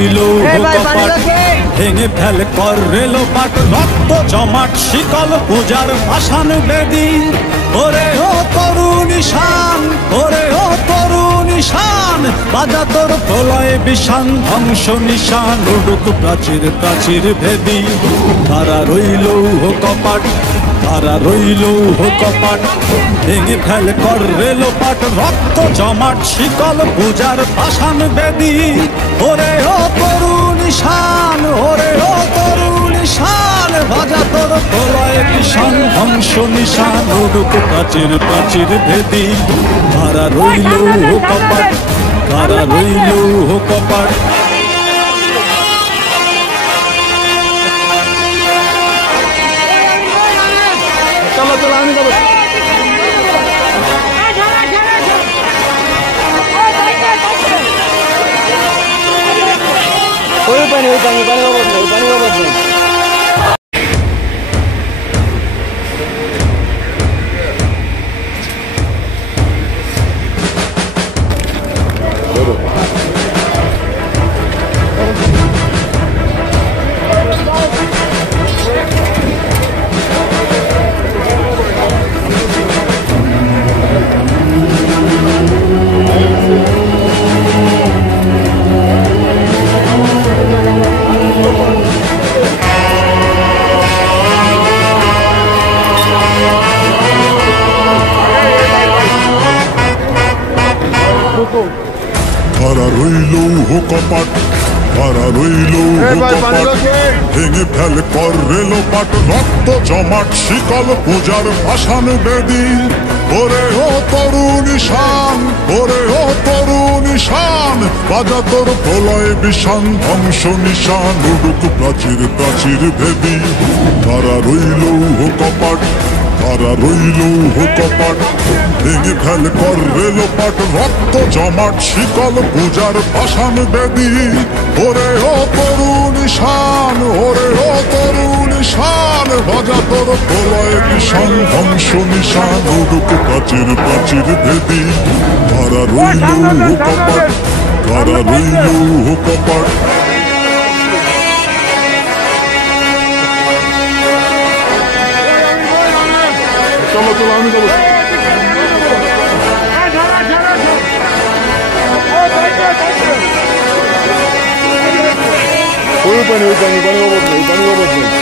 রইল কপাট ভেঙে ফেল কর রেলো পাট রক্ত জমাট শিকল পূজার পাষাণ বেদী ওরে ও তরুণ ঈশান ওরে ও তরুণ ঈশান বাজা তোর প্রলয় বিষান ধ্বংস নিশান উডুক প্রাচীর প্রাচীর ভেদী তারা রইল কপাট তারা রইল কপাট ভেঙে ফেল কর রেলো পাট রক্ত জমাট শিকল পূজার পাষাণ বেদী ওরে ও তরুণ ঈশান ওরে ও তরুণ ঈশান বাজা তোর প্রলয় বিষান ধ্বংস নিশান উডুক প্রাচীর প্রাচীর ভেদী তারা রইল কপাট তারা রইল কপাট চলো চলো আমি যাবো ওই পানি বাবদ নেই পানি বাবদ নেই তারা রইল কপাট তারা রইল কপাট ভেঙে ফেল কর রেলো পাট রক্ত জমাট শিকল পূজার পাষাণ বেদী ওরে ও তরুণ ঈশান ওরে ও তরুণ ঈশান বাজা তোর প্রলয় বিষান ধ্বংস নিশান উডুক প্রাচীর প্রাচীর ভেদী তারা রইল কপাট তারা রইল কপাট ভেঙে ফেল কর রেলো পাট রক্ত জমাট শিকল পূজার পাষাণ বেদী ওরে ও তরুণ ঈশান ওরে ও তরুণ ঈশান বাজা তোর প্রলয় বিষান ধ্বংস নিশান উডুক প্রাচীর প্রাচীর ভেদী তারা রইল কপাট তারা রইল কপাট চলো চলো আমি যাবো ওই পানি বাবদ নেই পানি বাবদ নেই